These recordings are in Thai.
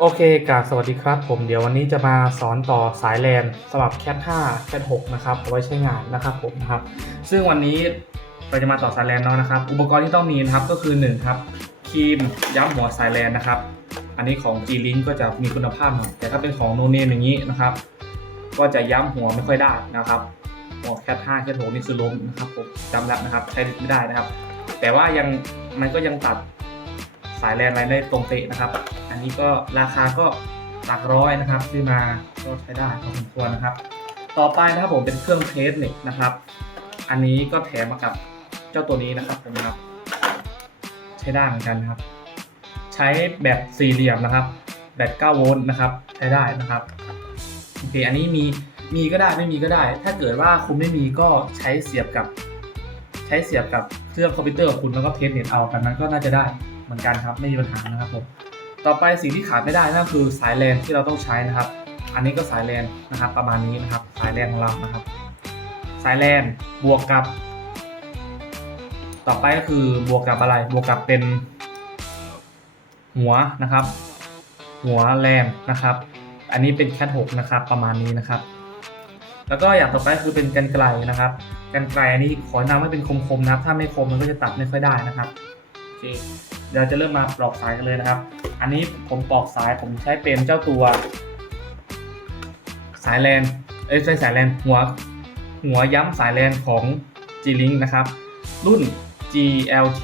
โอเคกราบสวัสดีครับผมเดี๋ยววันนี้จะมาสอนต่อสายแลนสำหรับแคท5แคท6นะครับเอาไว้ใช้งานนะครับผมนะครับ ซึ่งวันนี้เราจะมาต่อสายแลนเนาะนะครับ อุปกรณ์ที่ต้องมีนะครับก็คือ1ครับครีมย้ำหัวสายแลนนะครับ อันนี้ของ G-Link ก็จะมีคุณภาพหน่อยแต่ถ้าเป็นของโนเนมอย่างนี้นะครับ ก็จะย้ำหัวไม่ค่อยได้นะครับ หัวแคท5แคท6นี่คือล้มนะครับผมจำแล้วนะครับใช้ไม่ได้นะครับ แต่ว่ายังมันก็ยังตัดสายแลนไว้ได้ตรงเตะนะครับ นนี้ก็ราคาก็หลักร้อยนะครับซื้อมาก็ใช้ได้พอสมควรนะครับ ต่อไปนะครับผมเป็นเครื่องเทสเหล็กนะครับ อันนี้ก็แถมมากับเจ้าตัวนี้นะครับผมนะครับ ใช้ได้เหมือนกันนะครับ ใช้แบบสี่เหลี่ยมนะครับ แบต9โวลต์นะครับ ใช้ได้นะครับโอเคอันนี้มีมีก็ได้ไม่มีก็ได้ ถ้าเกิดว่าคุณไม่มีก็ใช้เสียบกับ ใช้เสียบกับเครื่องคอมพิวเตอร์ของคุณแล้วก็เทสเน็ตเอากันนั้นก็น่าจะได้เหมือนกันครับไม่มีปัญหานะครับผม ต่อไปสิ่งที่ขาดไม่ได้นั่นคือสายแลนที่เราต้องใช้นะครับ อันนี้ก็สายแลนนะครับประมาณนี้นะครับ สายแลนของเรานะครับ สายแลนบวกกับ ต่อไปก็คือบวกกับอะไร บวกกับเป็น หัวนะครับ หัวแลนนะครับ อันนี้เป็นแคท6นะครับประมาณนี้นะครับ แล้วก็อย่างต่อไปคือเป็นกันไกลนะครับ กันไกลอันนี้ขอแนะนำให้เป็นคมๆนะครับ ถ้าไม่คมมันก็จะตัดไม่ค่อยได้นะครับ เคเดี๋ยวเราจะเริ่มมาปลอกสายกันเลยนะครับ อันนี้ผมปลอกสายผมใช้เป็นเจ้าตัว สายแลนเอ้ยใช่สายแลนหัว หัวย้ำสายแลนของ G-Link นะครับ รุ่น GLT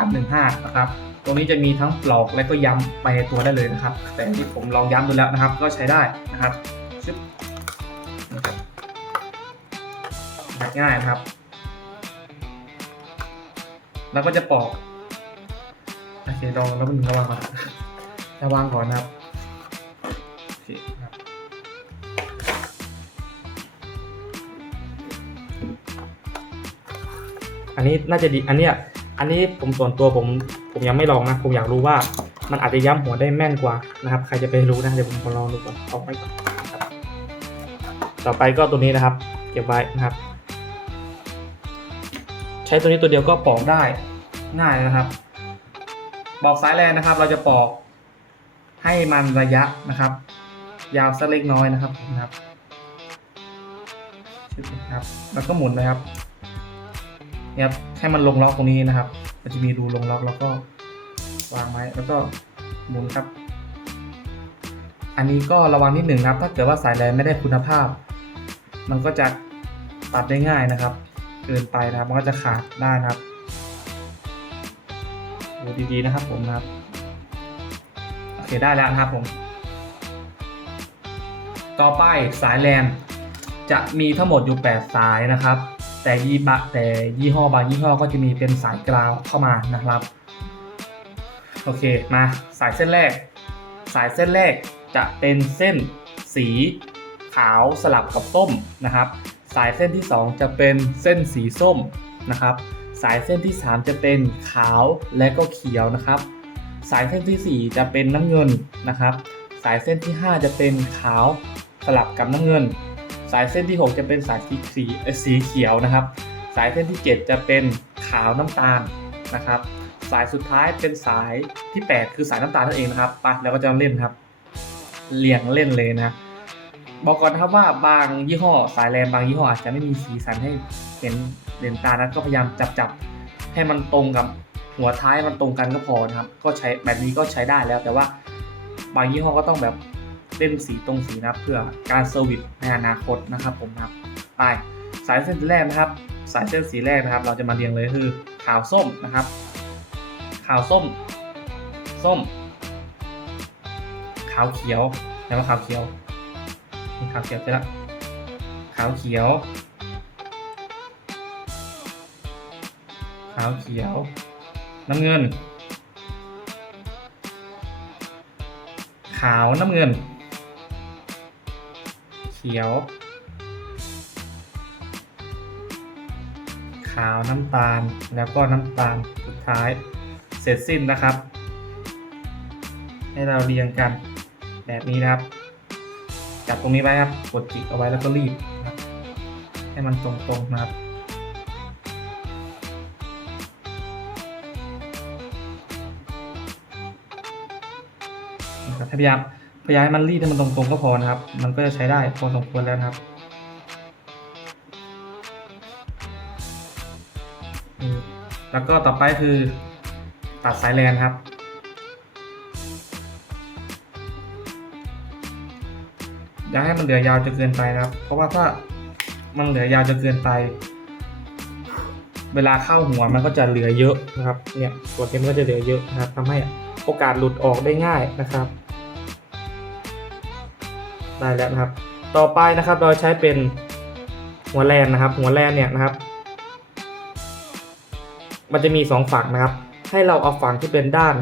315นะครับตรงนี้จะมีทั้งปลอกและก็ย้ำไปในตัวได้เลยนะครับ แต่ที่ผมลองย้ำดูแล้วนะครับ ก็ใช้ได้นะครับชึบนะครับแบบง่ายนะครับ แล้วก็จะปอก โอเคลองแล้วมันระวังก่อนระวังก่อนนะครับโอเคครับอันนี้น่าจะดีอันเนี้ยอันนี้ผมส่วนตัวผมผมยังไม่ลองนะ ผมอยากรู้ว่ามันอาจจะย้ำหัวได้แม่นกว่านะครับ ใครจะไปรู้นะเดี๋ยวผมลองดูก่อนเอาไว้ก่อนต่อไปก็ตัวนี้นะครับ เก็บไว้นะครับ ใช้ตัวนี้ตัวเดียวก็ปอกได้ง่ายนะครับ บอกสายแลนนะครับ เราจะปอกให้มันระยะนะครับ ยาวสักเล็กน้อยนะครับผมนะครับครับ แล้วก็หมุนนะครับเนี่ยครับให้มันลงล็อกตรงนี้นะครับ มันจะมีรูลงล็อกแล้วก็วางไว้แล้วก็หมุนครับ อันนี้ก็ระวังนิดหนึ่งนะครับ ถ้าเกิดว่าสายแลนไม่ได้คุณภาพ มันก็จะตัดได้ง่ายนะครับ เกินไปนะครับ มันก็จะขาดได้นะครับ ดูดีๆนะครับผมนะครับ โอเคได้แล้วนะครับผม ต่อไปสายแลนจะมีทั้งหมดอยู่ 8 สายนะครับ แต่ยี่บะแต่ยี่ห้อบางยี่ห้อก็จะมีเป็นสายกราวเข้ามานะครับ โอเคมาสายเส้นแรก สายเส้นแรกจะเป็นเส้นสีขาวสลับกับส้มนะครับ สายเส้นที่ 2 จะเป็นเส้นสีส้มนะครับ สายเส้นที่ 3 จะเป็นขาวและก็เขียวนะครับ สายเส้นทีสี่4 จะเป็นน้ำเงินนะครับ สายเส้นที่ 5 จะเป็นขาวสลับกับน้ำเงิน สายเส้นที่ 6 จะเป็นสายสีสีเอ่อสีเขียวนะครับ สายเส้นที่ 7 จะเป็นขาวน้ำตาลนะครับ สายสุดท้ายเป็นสายที่ 8 คือสายน้ำตาลนั่นเองนะครับไปแล้วก็จะเล่นครับเรียงเล่นเลยนะบอกก่อนนะครับว่าบางยี่ห้อสายแรมบางยี่ห้ออาจจะไม่มีสีสันให้ เห็นเด่นตานะก็พยายามจับจับให้มันตรงกับหัวท้ายมันตรงกันก็พอนะครับ ก็ใช้แบบนี้ก็ใช้ได้แล้ว แต่ว่าบางยี่ห้อก็ต้องแบบเล่นสีตรงสีนับเพื่อการเซอร์วิสในอนาคตนะครับผมนะครับไปสายเส้นแรกนะครับ สายเส้นสีแรกนะครับ เราจะมาเรียงเลยคือขาวส้มนะครับ ขาวส้ม ส้ม ขาวเขียวแล้วก็ขาวเขียวนี่ขาวเขียวใช่ละขาวเขียวาวเขียว น้ำเงิน ขาวน้ำเงิน เขียว ขาวน้ำตาลแล้วก็น้ำตาลสุดท้ายเสร็จสิ้นนะครับ ให้เราเรียงกันแบบนี้นะครับ จับตรงนี้ไว้ครับ กดจิกเอาไว้แล้วก็รีบนะครับให้มันตรงๆนะครับ พยายามพยายามให้มันรีดให้มันตรงๆก็พอนะครับ มันก็จะใช้ได้พอสมควรแล้วครับแล้วก็ต่อไปคือตัดสายแลนครับ อย่าให้มันเหลือยาวจนเกินไปนะครับ เพราะว่าถ้ามันเหลือยาวจนเกินไป เวลาเข้าหัวมันก็จะเหลือเยอะนะครับ เนี่ยส่วนนี้มันก็จะเหลือเยอะนะครับทำให้โอกาสหลุดออกได้ง่ายนะครับ ได้แล้วนะครับ ต่อไปนะครับเราใช้เป็นหัวแลนนะครับ หัวแลนเนี่ยนะครับ มันจะมีสองฝั่งนะครับ ให้เราเอาฝั่งที่เป็นด้าน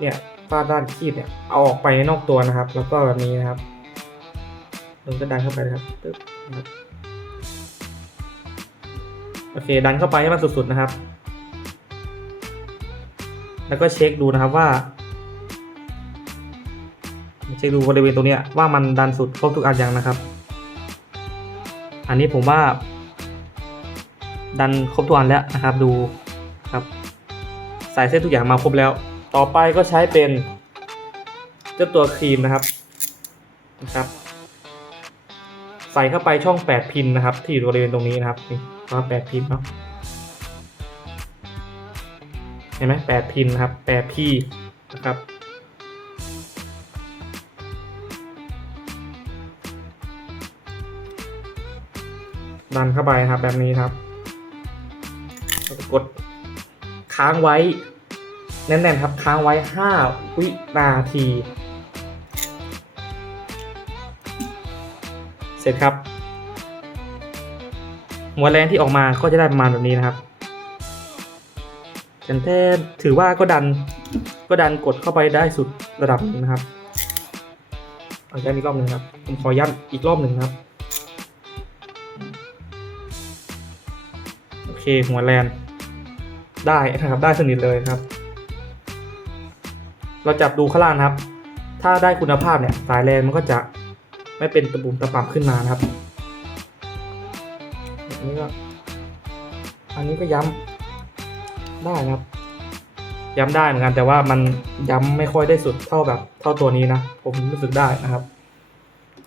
เนี่ยฝ้าด้านคีบเนี่ยเอาออกไปนอกตัวนะครับ แล้วก็แบบนี้นะครับลงก็ดันเข้าไปนะครับตึ๊บนะครับโอเค ดันเข้าไปให้มันสุดๆนะครับ แล้วก็เช็คดูนะครับว่า เช็คดูบริเวณตรงนี้ว่ามันดันสุดครบทุกอันยังนะครับ อันนี้ผมว่า ดันครบทุกอันแล้วนะครับดูครับใส่เส้นทุกอย่างมาครบแล้ว ต่อไปก็ใช้เป็นเจ้าตัวครีมนะครับนะครับ ใส่เข้าไปช่อง 8 พินนะครับ ที่อยู่บริเวณตรงนี้นะครับนี่มา8พินเนาะเห็นไหม8พินนะครับ8พีนะครับ ดันเข้าไปครับแบบนี้ครับกดค้างไว้ แน่นๆครับค้างไว้ 5 วินาที เสร็จครับ หัวแรงที่ออกมาก็จะได้ประมาณแบบนี้นะครับแต่แท้ถือว่าก็ดันก็ดันกดเข้าไปได้สุดระดับนึงนะครับเอาแค่นี้รอบหนึ่งครับ ผมขอย้ำอีกรอบหนึ่งนะครับ หัวแลนได้นะครับได้สนิทเลยครับ เราจับดูข้างล่างนะครับ ถ้าได้คุณภาพเนี่ยสายแลนมันก็จะไม่เป็นตะบุมตะป่ำขึ้นมานะครับอันนี้ก็อันนี้ก็ย้ำได้นะครับ ย้ำได้เหมือนกันแต่ว่ามันย้ำไม่ค่อยได้สุดเท่าแบบเท่าตัวนี้นะผมรู้สึกได้นะครับ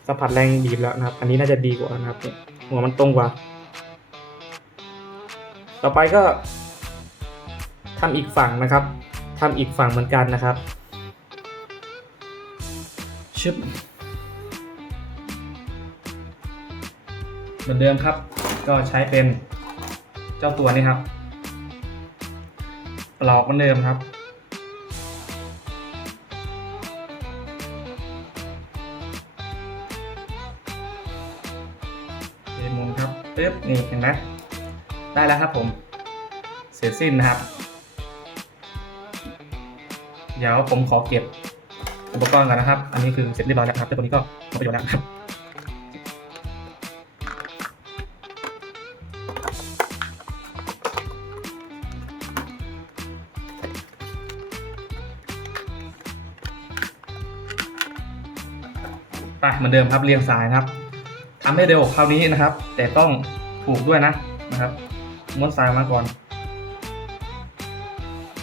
สัมผัสแรงบีบแล้วนะครับ อันนี้น่าจะดีกว่านะครับเนี่ยหัวมันตรงกว่า ต่อไปก็ทำอีกฝั่งนะครับทำอีกฝั่งเหมือนกันนะครับชึบเหมือนเดิมครับ ก็ใช้เป็นเจ้าตัวนี้ครับปลอกเหมือนเดิมครับเดมุมครับปึ๊บนี่เห็นไหม ได้แล้วครับผม เสร็จสิ้นนะครับ เดี๋ยวผมขอเก็บอุปกรณ์ก่อนนะครับ อันนี้คือเสร็จเรียบร้อยแล้วครับแต่ตัวนี้ก็หมดประโยชน์แล้วครับไปเหมือนเดิมครับเรียงสายนะครับทำให้เร็วคราวนี้นะครับ แต่ต้องถูกด้วยนะนะครับ ม้วนสายมาก่อน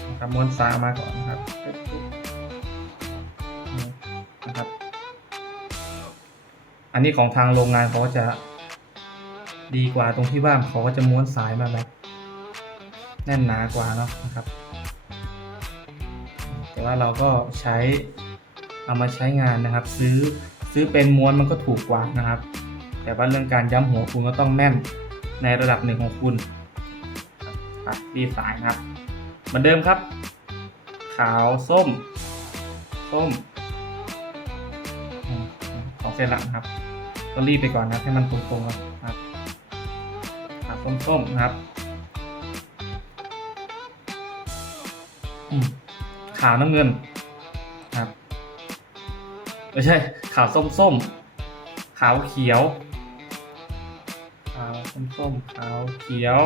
นะครับม้วนสายมาก่อนนะครับนะครับ อันนี้ของทางโรงงานเขาก็จะดีกว่าตรงที่ว่าเขาก็จะม้วนสายมาแบบแน่นหนากว่าเนาะนะครับ แต่ว่าเราก็ใช้เอามาใช้งานนะครับ ซื้อซื้อเป็นม้วนมันก็ถูกกว่านะครับ แต่ว่าเรื่องการย้ำหัวคุณก็ต้องแน่นในระดับหนึ่งของคุณีสายครับ เหมือนเดิมครับ ขาวส้ม ส้มอองเส้นหลังครับ ก็รีดไปก่อนนะให้มันตรงๆนะครับขาวส้มๆนะครับขาวน้ำเงินครับไม่ใช่ขาวส้มๆขาวเขียวขาวส้มๆขาวเขียว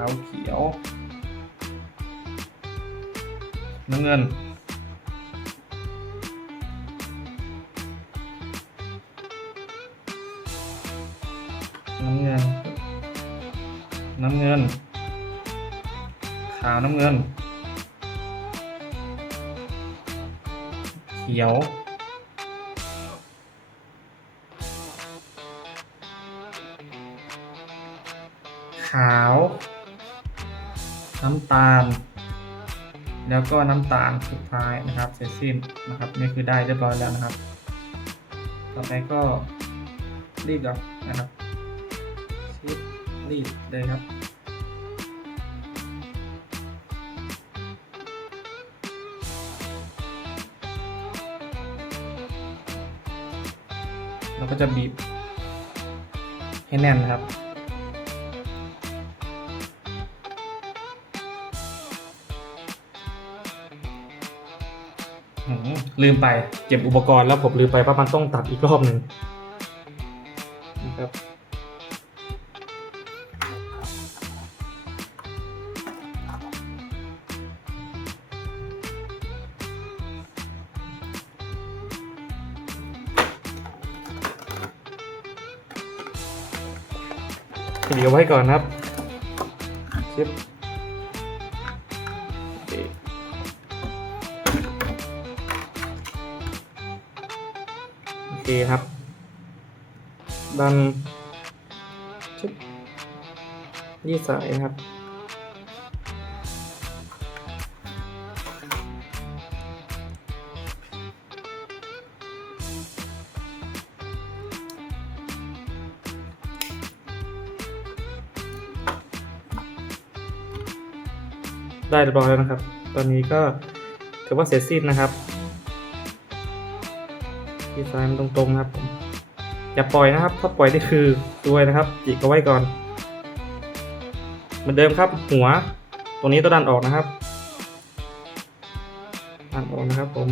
าวเขียว น้ำเงิน น้ำเงิน น้ำเงิน ขาวน้ำเงินขขียวขาว น้ำตาล แล้วก็น้ำตาลสุดท้ายนะครับเสร็จสิ้นนะครับนี่คือได้เรียบร้อยแล้วนะครับ ต่อไปก็รีบดออกนะครับชิดรีดเลยครับเราก็จะบีบให้แน่นนะครับ ลืมไปเก็บอุปกรณ์แล้วผมลืมไปว่ามันต้องตัดอีกรอบหนึ่งนะครับเดี๋ยวไว้ก่อนครับชิป เคโอเคครับ ดันชุบยี่สายครับ ได้เรียบร้อยแล้วนะครับ ตอนนี้ก็ถือว่าเสร็จสิ้นนะครับ ดีไซน์มันตรงๆนะครับผมอย่าปล่อยนะครับ ถ้าปล่อยนี่คือตัวยนะครับจิกเอาไว้ก่อน เหมือนเดิมครับ หัว ตรงนี้ตัวดันออกนะครับดันออกนะครับผม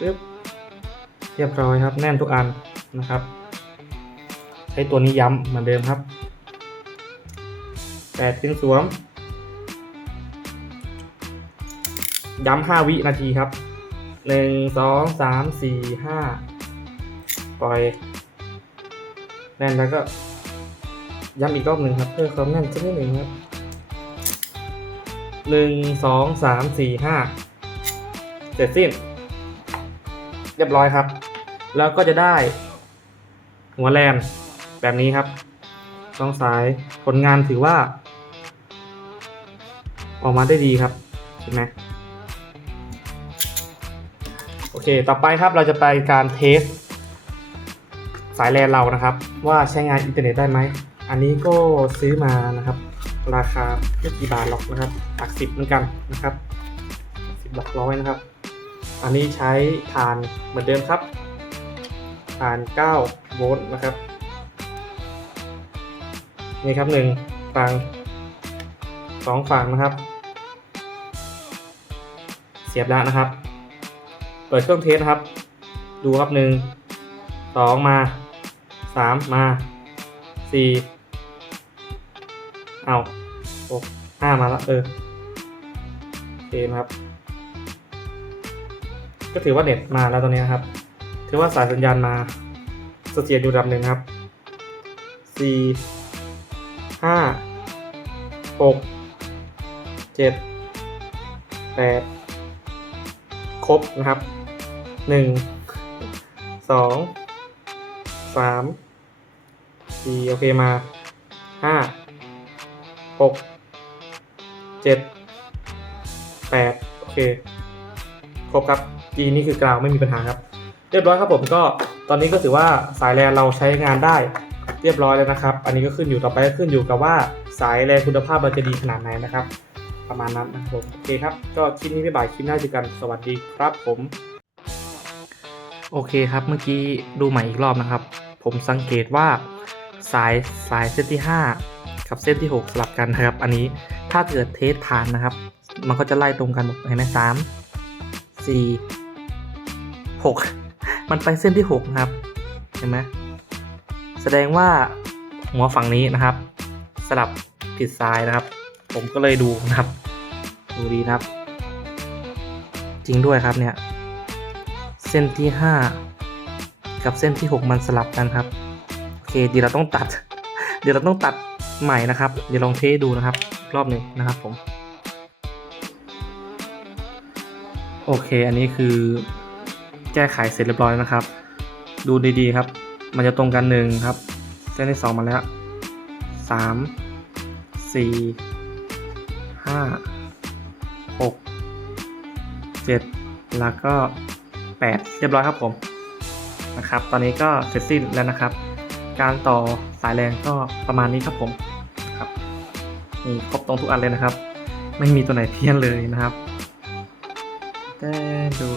ปึ๊บเรียบร้อยครับ แน่นทุกอันนะครับ ใช้ตัวนี้ย้ำเหมือนเดิมครับแปดชิ้นสวม ย้ำห้าวินาทีครับ หนึ่งสองสามสี่ห้าปล่อยแน่นแล้วก็ย้ำอีกรอบหนึ่งครับเพื่อความแน่นสักนิดหนึ่งครับหนึ่งสองสามสี่ห้าเสร็จสิ้น เรียบร้อยครับ แล้วก็จะได้ หัวแลนแบบนี้ครับสองสายผลงานถือว่า ออกมาได้ดีครับใช่ไหม เค ต่อไปครับเราจะไปการเทสสายแลนเรานะครับ ว่าใช้งานอินเทอร์เน็ตได้ไหม อันนี้ก็ซื้อมานะครับ ราคาไม่กี่บาทหรอกนะครับหลักสิบเหมือนกันนะครับสิบหลักร้อยนะครับ อันนี้ใช้ฐานเหมือนเดิมครับฐาน 9 โวลต์นะครับ นี่ครับหนึ่งฝั่งสองฝั่งนะครับ เสียบแล้วนะครับ เปิดเครื่องเทสครับ ดูครับหนึ่งสองมาสามมาสี่เอาหกห้ามาแล้วเออโอเคนะครับ ก็ถือว่าเน็ตมาแล้วตอนนี้นะครับ ถือว่าสายสัญญาณมาเสถียรอยู่ระดับหนึ่งครับสี่ห้าหกเจ็ดแปดครบนะครับ หนึ่งสองสามสี่โอเคมาห้าหกเจ็ดแปดโอเค ครบครับ G นี่คือกราวไม่มีปัญหาครับ เรียบร้อยครับผมก็ตอนนี้ก็ถือว่าสายแลนเราใช้งานได้เรียบร้อยแล้วนะครับ อันนี้ก็ขึ้นอยู่ต่อไปก็ขึ้นอยู่กับว่าสายแลนคุณภาพมันจะดีขนาดไหนนะครับ ประมาณนั้นนะครับโอเคครับ ก็คลิปนี้ไม่บ่ายคลิปหน้าเจอกันสวัสดีครับผม โอเคครับเมื่อกี้ดูใหม่อีกรอบนะครับ ผมสังเกตว่าสายสายเส้นที่ 5 กับเส้นที่ 6 สลับกันนะครับ อันนี้ถ้าเกิดเทสผ่านนะครับ มันก็จะไล่ตรงกันหมดเห็นไหมสามสี่หกมันไปเส้นที่ 6 นะครับ เห็นไหมแสดงว่าหัวฝั่งนี้นะครับ สลับผิดซ้ายนะครับ ผมก็เลยดูนะครับ ดูดีนะครับ จริงด้วยครับเนี่ย เส้นที่ 5 กับเส้นที่ 6 มันสลับกันครับ โอเคเดี๋ยวเราต้องตัด เดี๋ยวเราต้องตัดใหม่นะครับ เดี๋ยวลองเทสดูนะครับ รอบหนึ่งนะครับผม โอเค อันนี้คือแก้ไขเสร็จเรียบร้อยนะครับ ดูดีๆครับ มันจะตรงกันหนึ่งครับ เส้นที่สองมาแล้วสามสี่ห้าหกเจ็ดแล้วก็ แปดเรียบร้อยครับผมนะครับ ตอนนี้ก็เสร็จสิ้นแล้วนะครับ การต่อสายแรงก็ประมาณนี้ครับผมครับมีครบตรงทุกอันเลยนะครับ ไม่มีตัวไหนเพี้ยนเลยนะครับแต่ดู